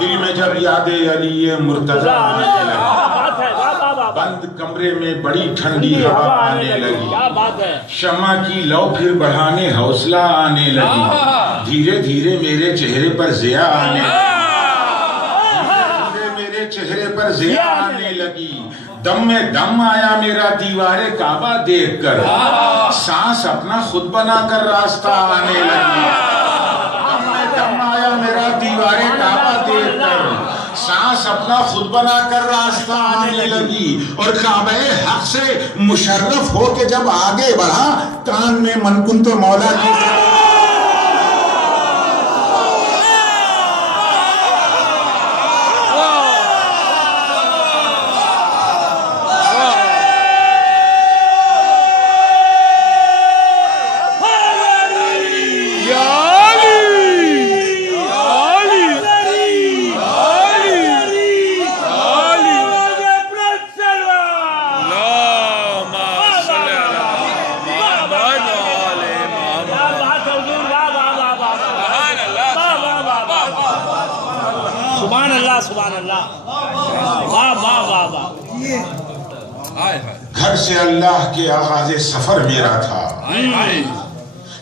دل میں جب یاد علی مرتضی آنے لگی، بند کمرے میں بڑی ٹھنڈی ہوا آنے لگی، شمع کی لو پھر بڑھانے حوصلہ آنے لگی، دھیرے دھیرے میرے چہرے پر ضیا آنے چہرے پر ضیا آنے لگی، دم میں دم آیا میرا دیوار کعبہ دیکھ کر، سانس اپنا خود بنا کر راستہ آنے لگی، دم میں دم آیا میرا دیوار کعبہ دیکھ کر، سانس اپنا خود بنا کر راستہ آنے لگی، اور کعبہ حق سے مشرف ہو کے جب آگے بڑھا، کان میں من کن تو مولا کی گھر سے اللہ کے آغاز سفر میرا تھا،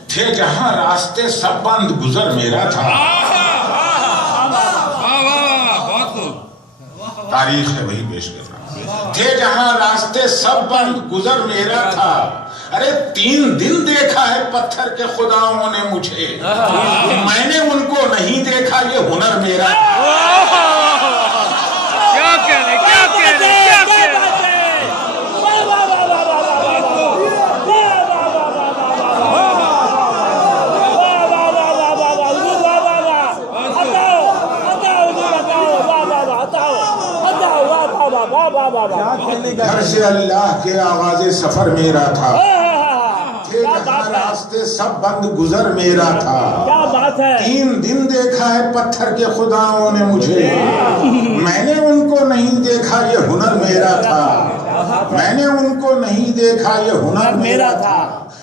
تھے جہاں راستے سب بند گزر میرا تھا، تاریخ ہے وہی پیش کر رہا، تھے جہاں راستے سب بند گزر میرا تھا، ارے 3 دن دیکھا ہے پتھر کے خداؤں نے مجھے، میں نے ان کو نہیں دیکھا، یہ ہنر میرا گھر سے اللہ کے آغاز سفر میرا تھا، تھے جہاں راستے سب بند گزر میرا تھا، 3 دن دیکھا ہے پتھر کے خداؤں نے مجھے، میں نے ان کو نہیں دیکھا، یہ ہنر میرا تھا، میں نے ان کو نہیں دیکھا، یہ ہنر میرا تھا،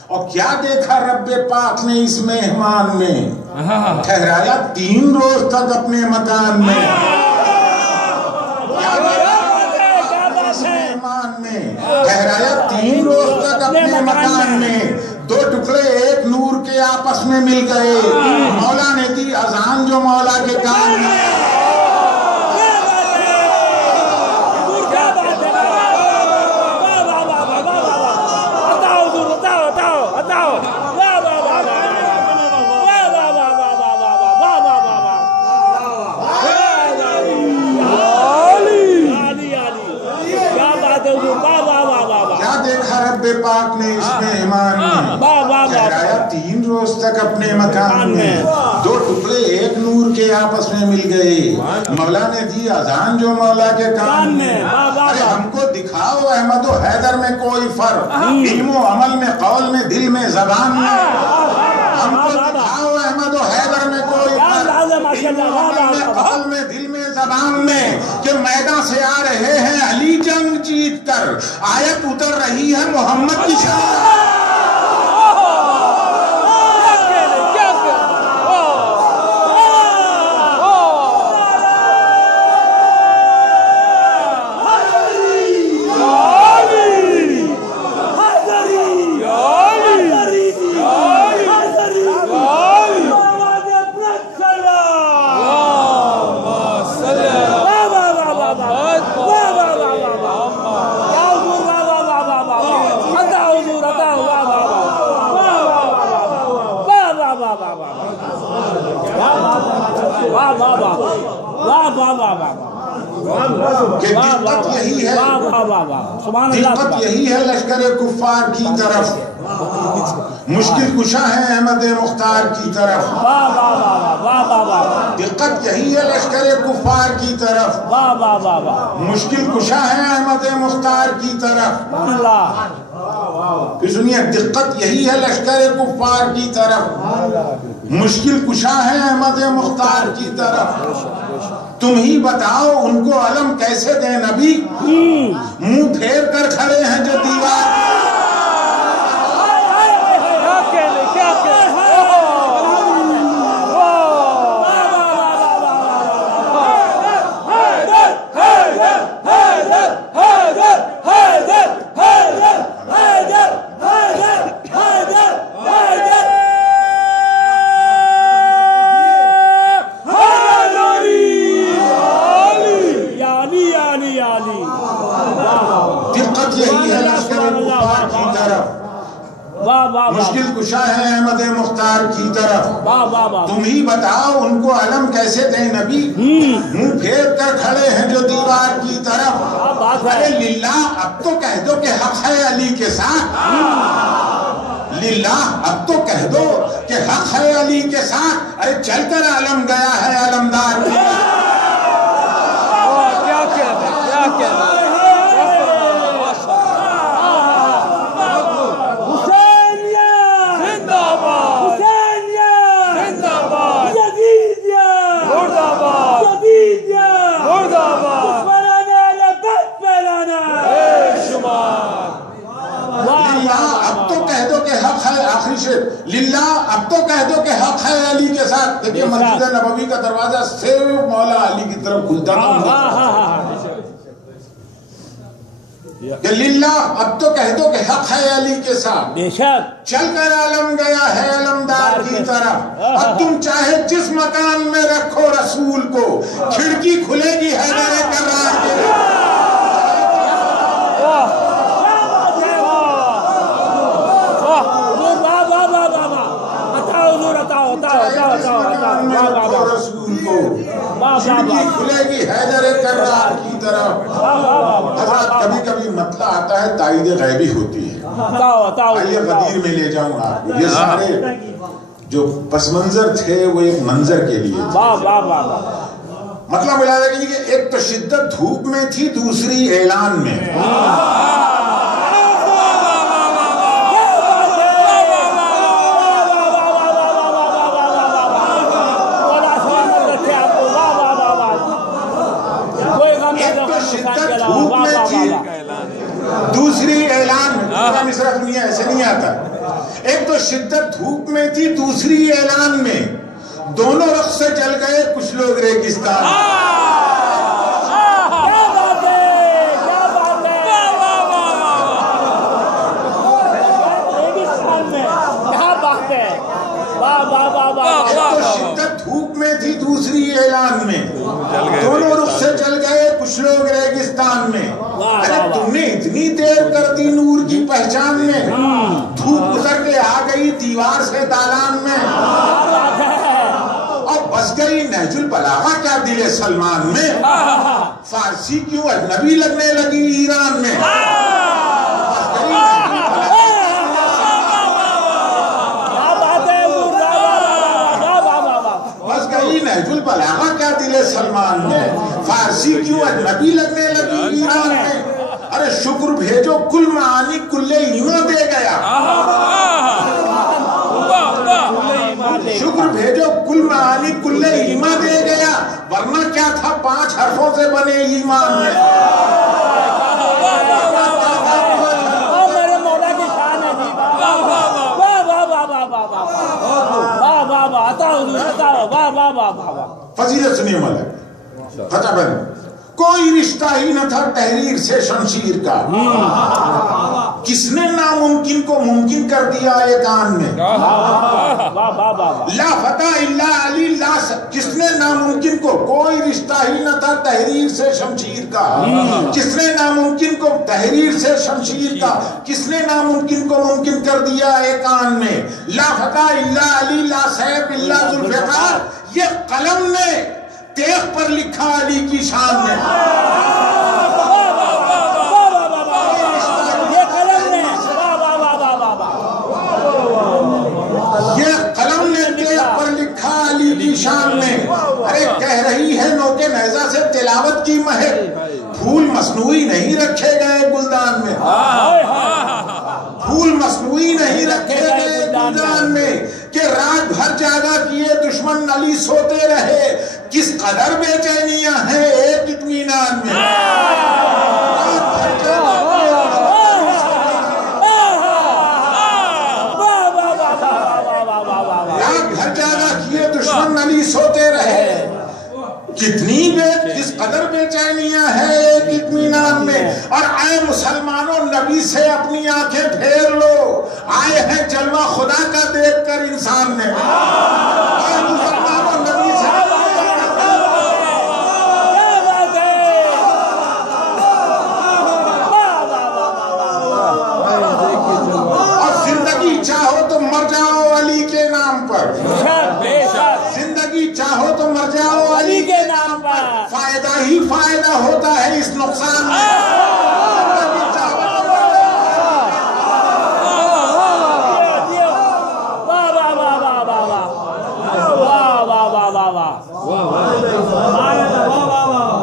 اور کیا دیکھا رب پاک نے اس مہمان میں، ٹھہرایا 3 روز تک اپنے مکان میں، ٹھہرایا 3 روز تک اپنے مکان میں، 2 ٹکڑے ایک نور کے آپس میں مل گئے، مولا نے دی اذان جو مولا کے کان میں، پاک نے اس مہمان میں ٹھہرایا 3 روز تک اپنے مکان میں، 2 ٹکڑے ایک نور کے آپس میں مل گئے، مولا نے دی اذان جو مولا کے کان میں، ارے ہم کو دکھاؤ احمد و حیدر میں کوئی فرق، علم و عمل میں، قول میں، دل میں، زبان میں، ہم کو دکھاؤ احمد و حیدر میں کوئی فرق، علم و عمل میں، قول میں، دل میں، زبان میں، کہ میدان سے آ رہے ہیں علی جنگ جیت کر، آیت اتر رہی ہے محمد کی شان، دقت یہی ہے لشکر کفار کی طرف، مشکل کشا ہے احمد مختار کی طرف، دقت یہی ہے لشکر کفار کی طرف، مشکل کشا ہے احمد مختار کی طرف، سنیے دقت یہی ہے لشکر کفار کی طرف، مشکل کشا ہے احمد مختار کی طرف، تم ہی بتاؤ ان کو علم کیسے دیں نبی، منہ پھیر کر کھڑے ہیں جو دیوار، کشا ہے احمد مختار کی طرف. تم ہی بتاؤ ان کو علم کیسے دیں نبی, منہ پھیر کر کھڑے ہیں جو دیوار کی طرف. ارے للہ اب تو کہہ دو کہ حق ہے علی کے ساتھ. للہ اب تو کہہ دو کہ حق ہے علی کے ساتھ. ارے چل کر علم گیا ہے علمدار کی. للہ اب تو کہہ دو کہ حق ہے علی کے ساتھ. دیکھیے مسجد نبوی کا دروازہ صرف مولا علی کی طرف کھلتا تھا. کہ للہ اب تو کہہ دو کہ حق ہے علی کے ساتھ. چل کر عالم گیا ہے علمدار کی طرف. اب تم چاہے جس مکان میں رکھو رسول کو, کھڑکی کھلے گی حیدر کرار کے. کھلے گی حیدر کرار کی طرف. حضرات کبھی کبھی مطلع آتا ہے تائید غیبی ہوتی ہے. آئیے غدیر میں لے جاؤں آپ. یہ سارے جو پس منظر تھے وہ ایک منظر کے لیے. مطلب ملا کہ ایک تو شدت دھوپ میں تھی, دوسری اعلان میں. دوسری اعلان میں. مصرع دنیا ایسے نہیں آتا. ایک تو شدت دھوپ میں تھی, دوسری اعلان میں. دونوں رخ سے چل گئے کچھ لوگ ریگستان. شدت دھوپ میں تھی, دوسری اعلان میں. دونوں رخ سے چل گئے کچھ لوگ ریگستان میں. ارے تم نے اتنی دیر کر دی نور کی پہچان میں, دھوپ اتر کے آ گئی دیوار سے دالان میں. اور بس گئی نہج البلاغہ کیا دل سلمان میں. فارسی کیوں اجنبی لگنے لگی ایران میں. نہج البلاغہ کیا دل سلمان میں, فارسی کیوں اجنبی لگنے لگی ایران میں. ارے شکر بھیجو کل معانی کل ایمان دے گیا. شکر بھیجو کل معانی کل ایمان دے گیا, ورنہ کیا تھا 5 حرفوں سے بنے ایمان میں. فضیلت سنیے ملک فتح بن. کوئی رشتہ ہی نہ تھا تحریر سے شمشیر کا, کس نے ناممکن کو ممکن کر دیا ایک آن میں. لا فتح الا علی لا, کس نے ناممکن کو, کوئی رشتہ ہی نہ تھا تحریر سے شمشیر کا, کس نے ناممکن کو تحریر سے شمشیر کا, کس نے ناممکن کو ممکن کر دیا ایک آن میں. لا فتح الا علی لا سیف الا ذوالفقار, یہ قلم نے تیغ پر لکھا علی کی شان میں. یہ قلم نے تیغ پر لکھا علی کی شان میں. ارے کہہ رہی ہے نوکے نیزہ سے تلاوت کی مہک, پھول مصنوعی نہیں رکھے گئے گلدان میں. پھول مصنوعی نہیں رکھے گئے گلدان میں. کہ رات بھر جاگا کیے دشمن علی سوتے رہے, کس قدر بے چینیاں ہیں ایک اطمینان میں. رات بھر جاگا کیے دشمن علی سوتے رہے, کتنی کس قدر بے چینیاں ہیں ایک اطمینان میں. اور اے مسلمانوں نبی سے اپنی آنکھیں پھیر لو, آئے ہیں جلوہ خدا کا دیکھ کر انسان میں. اے مسلمانوں نبی سے اور زندگی چاہو تو مر وہی فائدہ ہوتا ہے اس نقصان میں.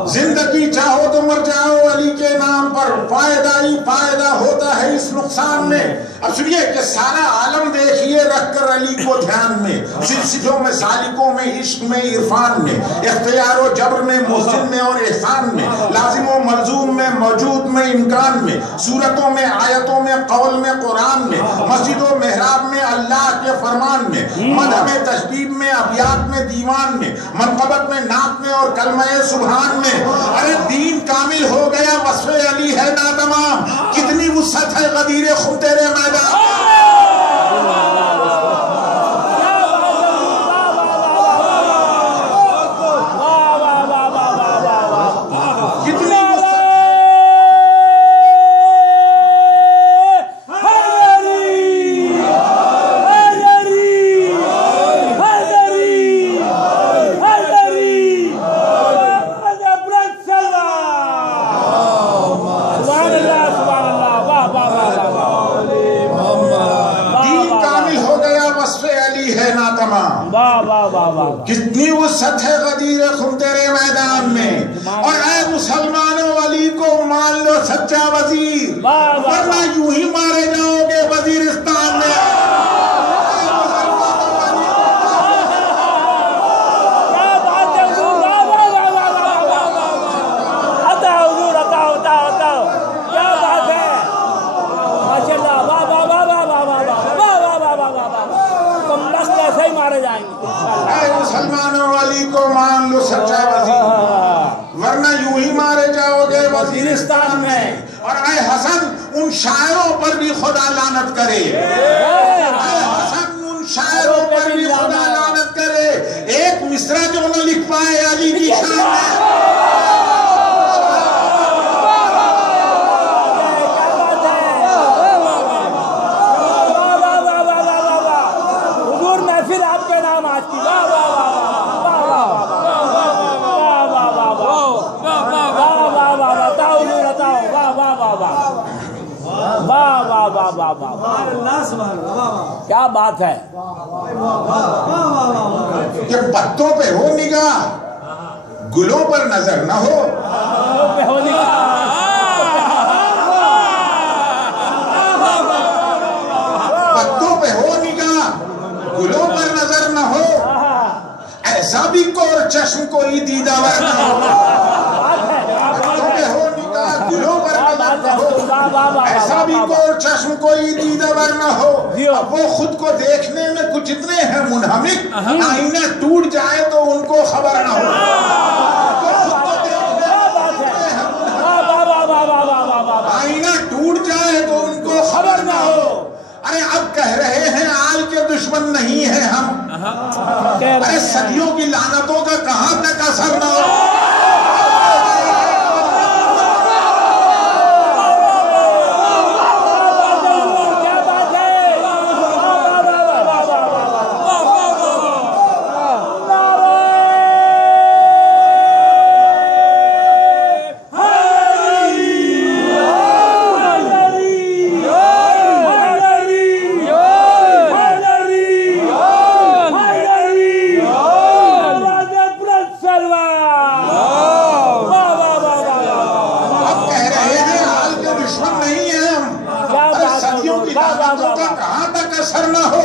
زندگی چاہو تو مر جاؤ علی کے نام پر، فائدہ ہی فائدہ ہوتا ہے اس نقصان میں. اب سنیے کہ سارا عالم دیکھیے رکھ کر علی کو دھیان میں، سلسلوں میں، سالکوں میں، عشق میں، عرفان میں، اختیار و جبر میں، محسن میں اور احسان میں، لازم و ملزوم میں، موجود میں، امکان میں، صورتوں میں، آیتوں میں، قول میں، قرآن میں، مسجد و محراب میں، اللہ کے فرمان میں، مدح میں، تشبیب میں، ابیات میں، دیوان میں، منقبت میں، نعت میں اور کلمہ سبحان میں. ارے دین کامل ہو گیا، وصف علی ہے ناتمام. کتنی وسعت ہے غدیر خم تیرے میدان. کتنی وسعت ہے غدیر خم تیرے میدان میں. اور اے مسلمانوں علی کو مان لو سچا وزیر، ورنہ یوں ہی مارے جاؤ گے وزیرستان میں. مسلمانوں علی کو مان لو سچا وزیر، ورنہ یوں ہی مارے جاؤ گے وزیرستان میں. اور اے حسن ان شاعروں پر بھی خدا لعنت کرے، اے حسن ان شاعروں پر بھی خدا لعنت کرے. ایک مصرع جو نہ لکھ پائے علی کی شان میں. کیا بات ہے. کہ پتوں پہ ہو نگاہ، گلوں پر نظر نہ ہو. پتوں پہ ہو نگاہ، گلوں پر نظر نہ ہو. ایسا بھی کور چشم کوئی دیدہ ور نہ ہو. پتوں پہ ہو نگاہ، گلوں پر نظر نہ ہو. ایسا بھی کور چشم کوئی دیدہ ور نہ ہو. اب وہ خود کو دیکھنے میں کچھ اتنے ہیں منہمک، آئینہ ٹوٹ جائے تو ان کو خبر نہ ہو. آئینہ ٹوٹ جائے تو ان کو خبر نہ ہو. ارے اب کہہ رہے ہیں آل کے دشمن نہیں ہیں ہم. ارے صدیوں کی لعنتوں کا کہاں تک اثر نہ ہو. کہاں تک اثر نہ ہو.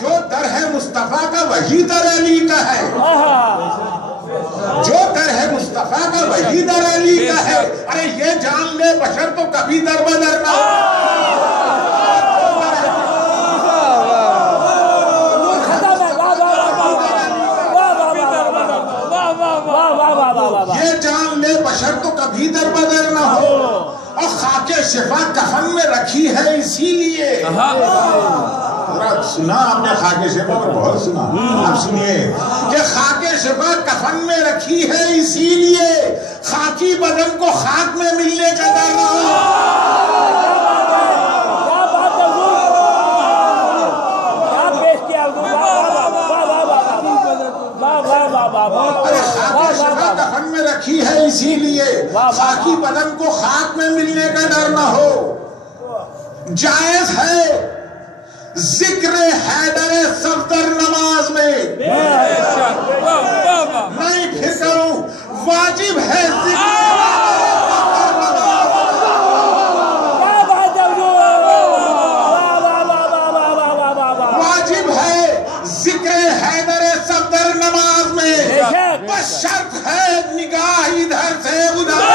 جو در ہے مصطفیٰ کا وہی در علی کا ہے. جو در ہے مصطفیٰ کا وہی در علی کا ہے. ارے یہ جان لے بشر تو کبھی در بدر نہ ہو. یہ جان لے بشر تو کبھی در بدر نہ ہو. اور خاک شفا کفن میں رکھی ہے اسی لیے. سنا آپ نے خاک شفا میں بہت سنا. اب سنیے کہ خاک شفا کفن میں رکھی ہے اسی لیے خاکی بدن کو خاک میں ملنے کا ڈر نہ ہو. کفن میں رکھی ہے اسی لیے خاکی بدن کو خاک میں ملنے کا ڈر نہ ہو. جائز ہے ذکر حیدر صفدر نماز میں, نہیں پھر کروں واجب ہے واجب ہے ذکر حیدر صفدر نماز میں, بس شرط ہے نگاہ ادھر سے ادھر.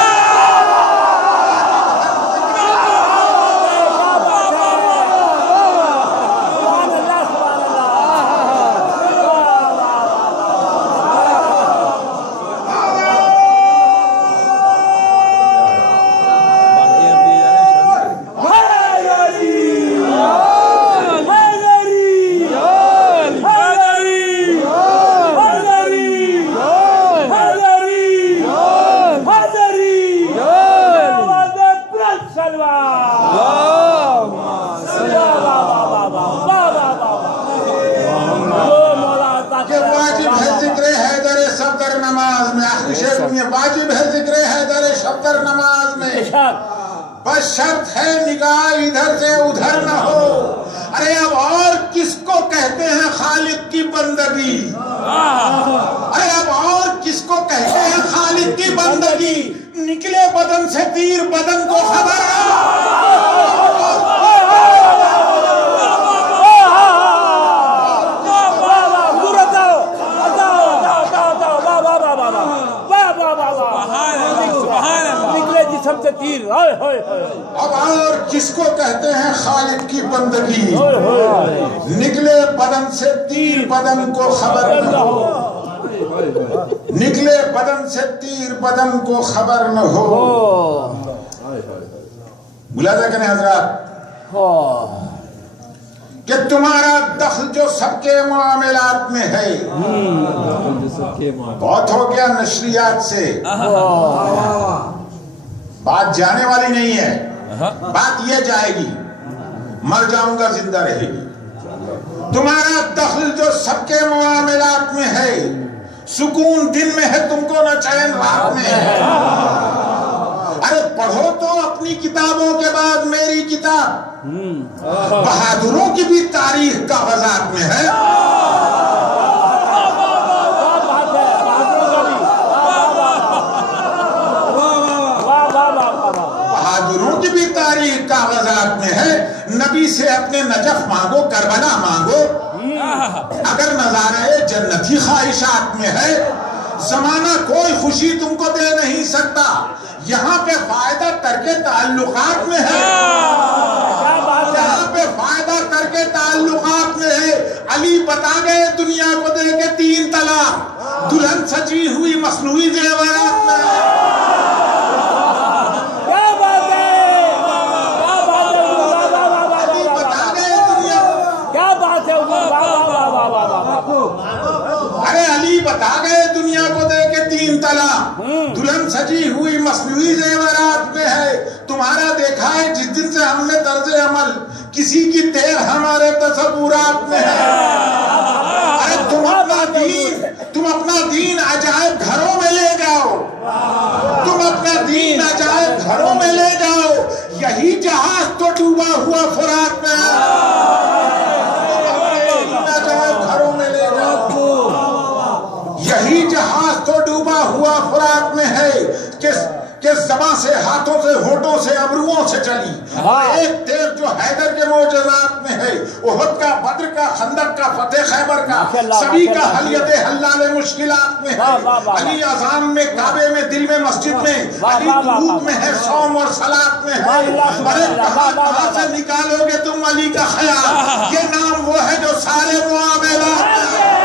واجب ہے ذکر حیدر صفدر نماز میں, بس شرط ہے نگاہ ادھر سے ادھر نہ ہو. ارے اب اور کس کو کہتے ہیں خالق کی بندگی, ارے اب اور کس کو کہتے ہیں خالق کی بندگی. نکلے بدن سے تیر بدن کو خبر, اب اور کس کو کہتے ہیں خالق کی بندگی. نکلے بدن سے تیر بدن کو خبر نہ ہو, نکلے بدن سے تیر بدن کو خبر نہ ہو. ملاحظہ کریں حضرات کہ تمہارا دخل جو سب کے معاملات میں ہے, بہت ہو گیا نشریات سے, بات جانے والی نہیں ہے, بات یہ جائے گی, مر جاؤں گا زندہ رہے گی. تمہارا دخل جو سب کے معاملات میں ہے, سکون دن میں ہے تم کو نہ چین رات میں ہے. ارے پڑھو تو اپنی کتابوں کے بعد میری کتاب, بہادروں کی بھی تاریخ کاغذات میں ہے. بہادروں کی بھی تاریخ کاغذات میں ہے. نبی سے اپنے نجف مانگو, کربلا مانگو, اگر نظارہ جنتی خواہشات میں ہے. زمانہ کوئی خوشی تم کو دے نہیں سکتا, یہاں پہ فائدہ ترک تعلقات میں ہے, یہاں پہ فائدہ ترک تعلقات میں ہے. علی بتا گئے دنیا کو دے کے 3 طلاق, دلہن سجی ہوئی مصنوعی زیورات میں ہے. ارے علی بتا گئے دنیا کو دے کے 3 طلاق, دلہن سجی ہوئی مصنوعی زیورات میں ہے. تمہارا دیکھا ہے جس دن سے ہم نے طرز عمل کسی کی تیر ہمارے تصورات میں ہے. ارے تم اپنا دین عجائب گھروں میں لے جاؤ, تم اپنا دین عجائب گھروں میں لے جاؤ. یہی جہاز تو ڈوبا ہوا فرات میں ہے, یہی جہاز تو ڈوبا ہوا فرات میں ہے کہ زباں سے, ہاتھوں سے, ہونٹوں سے, ابروؤں سے چلی. ایک تیر جو حیدر کے معجزات میں ہے, احد کا, بدر کا, خندق کا, فتح خیبر کا, سبھی کا حلیت حلال مشکلات میں ہے. علی اذان میں, کعبے میں, دل میں, مسجد میں, علی قلوب میں ہے, صوم اور صلاۃ میں ہے. ارے کہاں سے نکالو گے تم علی کا خیال, یہ نام وہ ہے جو سارے معاملات میں ہے.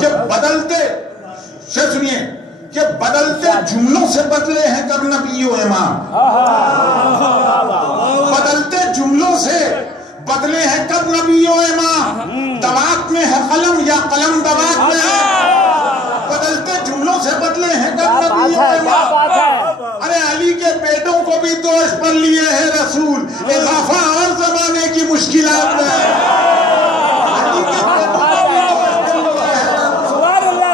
جب بدلتے سنیے کہ بدلتے جملوں سے بدلے ہیں کب نبی و امام، بدلتے جملوں سے بدلے ہیں کب نبی و امام، دوات میں ہے قلم یا قلم دوات میں ہے، بدلتے جملوں سے بدلے ہیں کب نبی و امام۔ ارے علی کے بیٹوں کو بھی دوش پر لیے ہیں رسول، اضافہ اور زمانے کی مشکلات میں ہے، علی کے بیٹوں کو بھی دوش پر لیے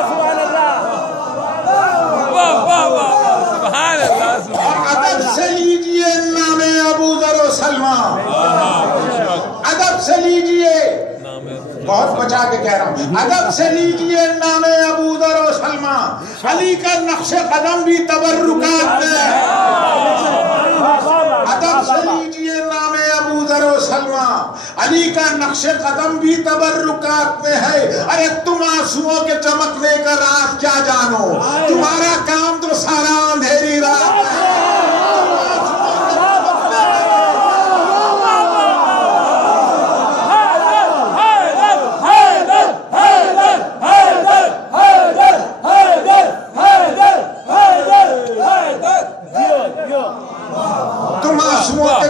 ہیں۔ ادب سے لیجئے نام ابو ذر و سلمان، ادب سے لیجئے، بہت بچا کے کہہ رہا ہوں، ادب سے لیجئے نام ابو ذر و سلمان، علی کا نقش قدم بھی تبرکات میں ہے، ادب سے لیجئے نام ابو ذر و سلمان، علی کا نقش قدم بھی تبرکات میں ہے۔ ارے تم آنسوؤں کے چمکنے کا راز کیا جانو، تمہارا کام تو سارا اندھیری رات ہے۔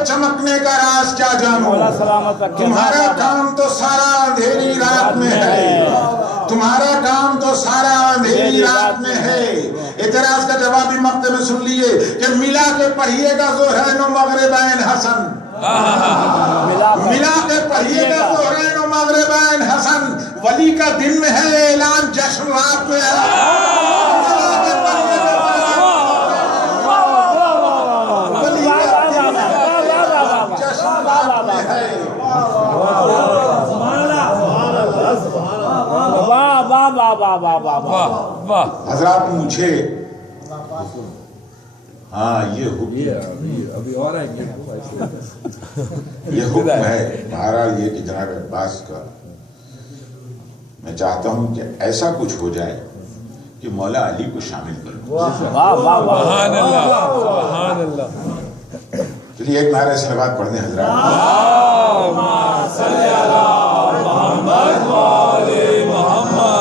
چمکنے کا راز کیا جانو، تمہارا کام تو سارا اندھیری رات میں ہے، تمہارا کام تو سارا اندھیری رات میں ہے۔ اعتراض کا جوابی مقطع میں سن لیے کہ ملا کے پڑھیے گا ظہرین و مغربین حسن، ملا کے پڑھیے گا ظہرین و مغربین حسن، ولی کا دن میں ہے اعلان جشن رات میں ہے۔ حضرات مجھے ہاں یہ حکم ہے بہرحال یہ کہ جناب عباس کا میں چاہتا ہوں کہ ایسا کچھ ہو جائے کہ مولا علی کو شامل کر لوں۔ سبحان اللہ سبحان اللہ۔ چلیے ایک نعرہ صلوات پڑھ دیں حضرات۔ اللہم صلی علی محمد و آل محمد۔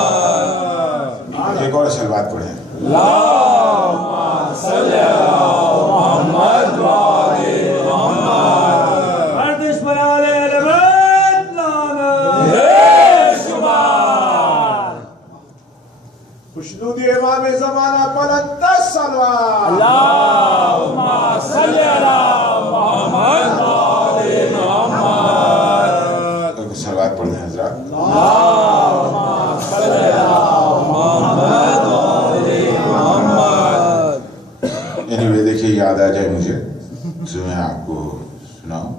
ایک اور صلوات پڑھیں۔ اللہم صلی علی محمد و آل محمد۔ اردش پر آل بیت لانا بے شمار۔ خوشنودی امام زمانہ بلند 10 صلوات۔ اللہم صلی علی محمد و آل محمد۔ صلوات پڑھ دیں حضرات۔ اللہم صلی علی محمد و آل محمد۔ anyway دیکھیں یاد آ جائے مجھے تو میں آپ کو سناؤں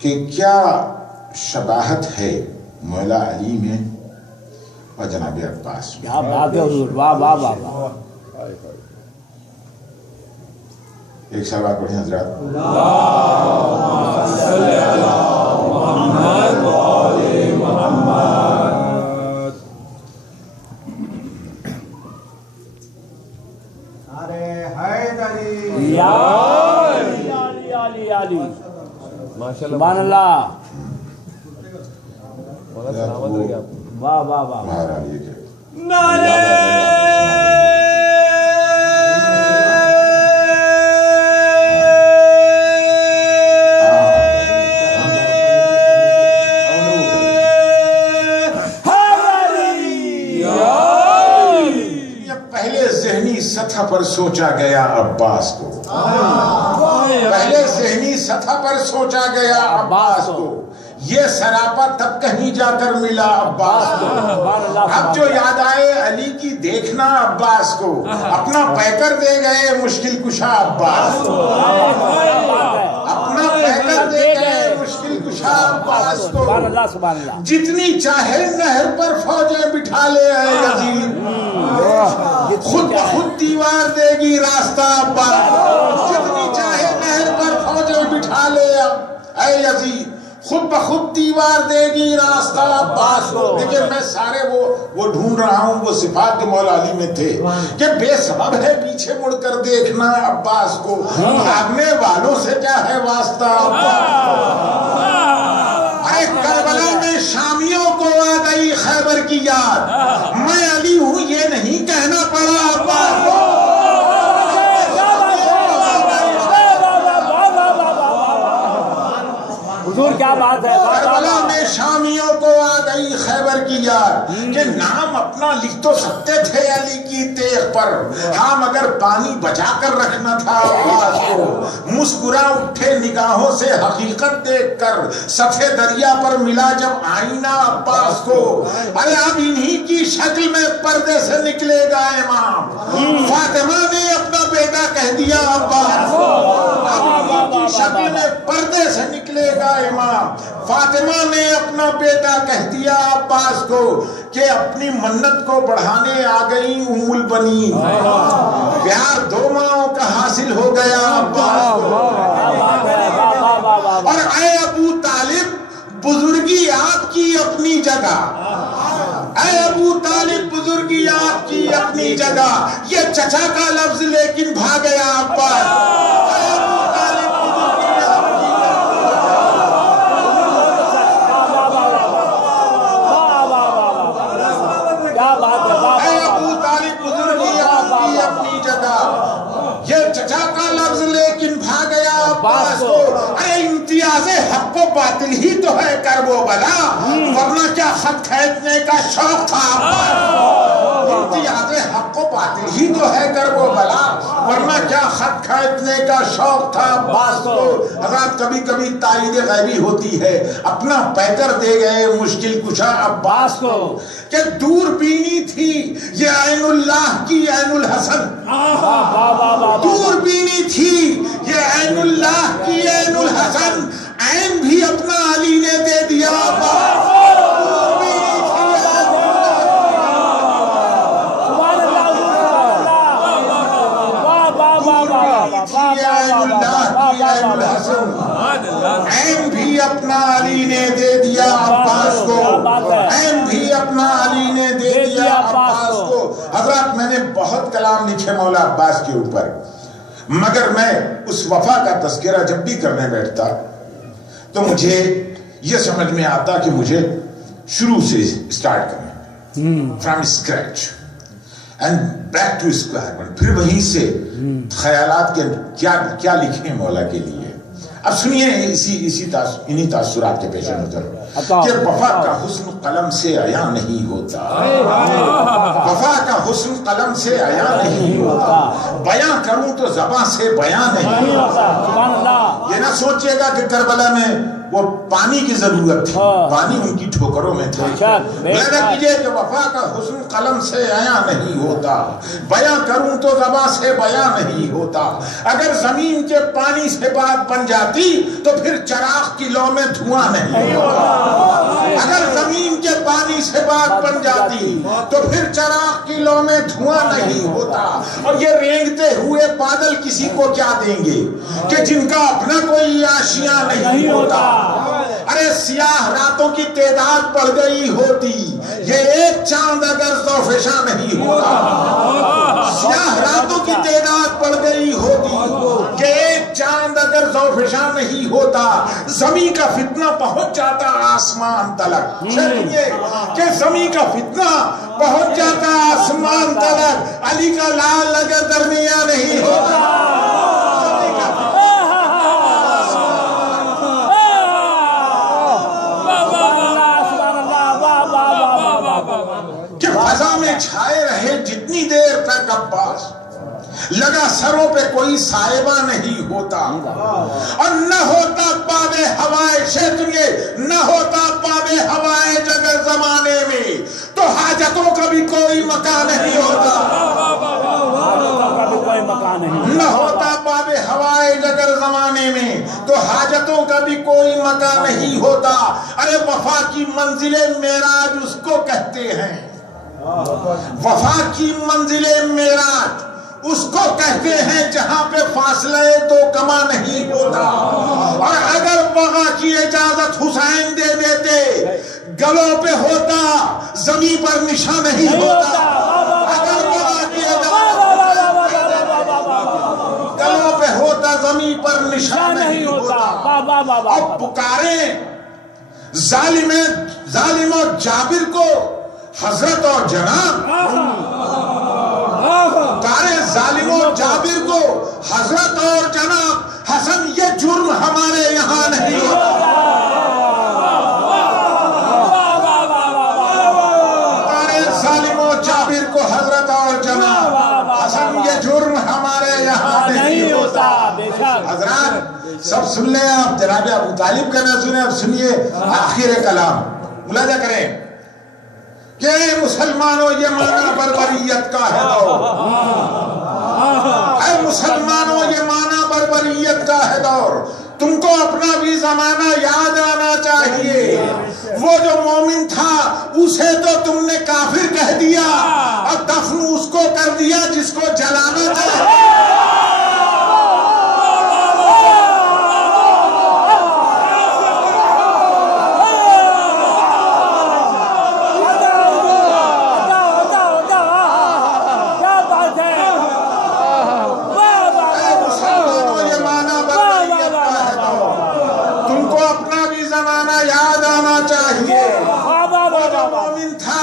کہ کیا شباہت ہے مولا علی میں اور جناب عباس میں۔ کیا بات ہے حضور، واہ واہ واہ واہ۔ ایک صلوات پڑھیں حضرات۔ اللہم صلی علی محمد و آل محمد۔ ارے حیدری یا علی علی علی علی سبحان اللہ، واہ واہ واہ۔ بہرحال یہ کہ سطح پر سوچا گیا عباس کو، پہلے ذہنی سطح پر سوچا گیا عباس کو، یہ سراپا تب کہیں جا کر ملا عباس کو۔ اب جو یاد آئے علی کی دیکھنا عباس کو، اپنا پیکر دے گئے مشکل کشا عباس کو، اپنا پیکر دے گئے مشکل کشا عباس کو۔ سبحان اللہ سبحان اللہ۔ جتنی چاہے نہر پر فوجیں بٹھا لے اے یزید، خود بخود دیوار دے گی راستہ عباس کو۔ جتنی چاہے نہر پر فوجیں بٹھا لے اے یزید، خود بخود دیوار دے گی راستہ عباس کو۔ دیکھیں میں سارے وہ ڈھونڈ رہا ہوں وہ صفات کے مولا علی میں تھے کہ بے سبب ہے پیچھے مڑ کر دیکھنا عباس کو، بھاگنے والوں سے کیا ہے واسطہ عباس کو۔ اے کربلا میں شامیوں کو آ گئی خیبر کی یاد، میں علی ہوں یہ نہیں بات ہے. کربلا میں شامیوں کو آ گئی خیبر کی یاد کہ نام اپنا لکھ تو سکتے تھے علی کی تیغ پر، ہاں مگر پانی بچا کر رکھنا تھا عباس کو. مسکرا اٹھے نگاہوں سے حقیقت دیکھ کر، سطح دریا پر ملا جب آئینہ عباس کو. ارے اب انہی کی شکل میں پردے سے نکلے گا امام. فاطمہ نے اپنا بیٹا کہہ دیا عباس کو، اب انہی کی شکل میں پردے سے نکلے گا امام. فاطمہ نے اپنا بیٹا کہہ دیا عباس کو کہ اپنی منت کو بڑھانے آ گئی ام البنین. پیار 2 ماہوں کا حاصل ہو گیا عباس کو. اور اے ابو طالب بزرگی آپ کی اپنی جگہ، اے ابو طالب بزرگی آپ کی اپنی جگہ. یہ چچا کا لفظ لیکن بھاگ گیا عباس. اے ابو طالب بزرگی آپ کی اے ابو طالب بزرگی آپ کی اپنی جگہ. یہ چچا کا لفظ لیکن بھاگ گیا عباس کو. ارے امتیاز حق و باطل ہی تو ہے کرب و بلا، ورنہ کیا خط کھینچنے کا شوق تھا عباس کو. امتیاز حق و باطل ہی تو ہے کرب و بلا، ورنہ کیا خط کھینچنے کا شوق تھا عباس کو. حضرات کبھی کبھی تائید غیبی ہوتی ہے. اپنا پیکر دے گئے مشکل کشا عباس کو کہ دور بینی تھی یہ عین اللہ کی عین الحسن. دور بینی تھی یہ عین اللہ کی عین الحسن، عین بھی اپنا علی نے دے دیا عباس. دور بینی تھی عین اللہ کی عین الحسن، عین بھی اپنا علی نے دے دیا عباس کو. عین بھی اپنا علی نے دے دیا عباس کو. حضرات میں نے بہت کلام لکھے مولا عباس کے اوپر، مگر میں اس وفا کا تذکرہ جب بھی کرنے بیٹھتا تو مجھے یہ سمجھ میں آتا کہ مجھے شروع سے اسٹارٹ کرنا، from scratch and back two square one. پھر وہیں سے خیالات کے کیا لکھیں مولا کے لیے. اب سنیے انہی تاثرات کے پیش نظر کہ وفا کا حسن قلم سے عیاں نہیں ہوتا. وفا کا حسن قلم سے عیاں نہیں ہوتا. بیاں کروں تو زباں سے بیاں نہیں ہوتا. یہ نہ سوچئے گا کہ کربلا میں وہ پانی کی ضرورت تھی، پانی ان کی ٹھوکروں میں تھا. محنت کیجئے کہ وفا کا حسن قلم سے عیاں نہیں ہوتا. بیاں کروں تو زباں سے بیاں نہیں ہوتا. اگر زمین کے پانی سے بات بن جاتی تو پھر چراغ کی لو میں دھواں نہیں ہوتا. اگر زمین کے پانی سے بات بن جاتی تو پھر چراغ کی لو میں دھواں نہیں ہوتا. اور یہ رینگتے ہوئے بادل کسی کو کیا دیں گے کہ جن کا اپنا کوئی آشیاں نہیں ہوتا. ارے سیاہ راتوں کی تعداد بڑھ گئی ہوتی، یہ ایک چاند اگر ذوفشاں نہیں ہوتا. سیاہ راتوں کی تعداد بڑھ گئی ہوتی کہ ایک چاند اگر ذوفشاں نہیں ہوتا. زمین کا فتنہ پہنچ جاتا آسمان تلک. چلیے کہ زمین کا فتنہ پہنچ جاتا آسمان تلک. علی کا لال اگر درمیان نہیں ہوتا. فضا میں چھائے رہے جتنی دیر تک عباس، لگا سروں پہ کوئی سائبہ نہیں ہوتا. اور نہ ہوتا باب ہوائے شیطنیے، نہ ہوتا باب ہوائے جگر زمانے میں تو حاجتوں کا بھی کوئی مکان نہیں ہوتا. نہ ہوتا باب ہوائے جگر زمانے میں تو حاجتوں کا بھی کوئی مکان نہیں ہوتا. ارے وفا کی منزل معراج اس کو کہتے ہیں. وفا کی منزل معراج اس کو کہتے ہیں جہاں پہ فاصلے تو کما نہیں ہوتا. اور اگر وغا کی اجازت حسین دے دیتے گلوں پہ ہوتا زمین پر نشان نہیں ہوتا. اگر وغا کی اجازت گلوں پہ ہوتا زمین پر نشان نہیں ہوتا. اب پکاریں ظالم و جابر کو حضرت اور جناب، کارے ظالم و جابر کو حضرت اور جناب. حسن یہ جرم ہمارے یہاں نہیں ہوتا. حضرات سب سن لیں آپ، جناب ابو طالب کا نہ سنیں، اب سنیے آخر کلام، ملاحظہ کریں کہ مسلمانوں یہ معنی بربریت کا ہے دور، اے مسلمانوں یہ معنی بربریت کا ہے دور، تم کو اپنا بھی زمانہ یاد آنا چاہیے، وہ جو مومن تھا اسے تو تم نے کافر کہہ دیا اور دفن اس کو کر دیا جس کو جلانا چاہیے۔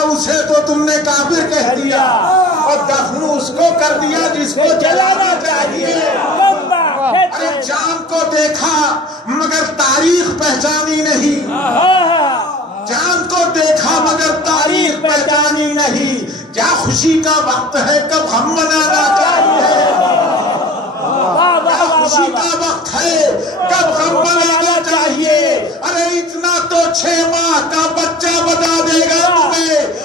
اسے تو تم نے کافر کہہ دیا اور دفن اس کو کر دیا جس کو جلانا چاہیے۔ ارے چاند کو دیکھا مگر تاریخ پہچانی نہیں، چاند کو دیکھا مگر تاریخ پہچانی نہیں، کیا خوشی کا وقت ہے کب ہم منانا چاہیے، کیا خوشی کا وقت ہے کب ہم منانا چاہیے۔ ارے اتنا تو 6 ماہ کا بچہ بتا دے گا تمہیں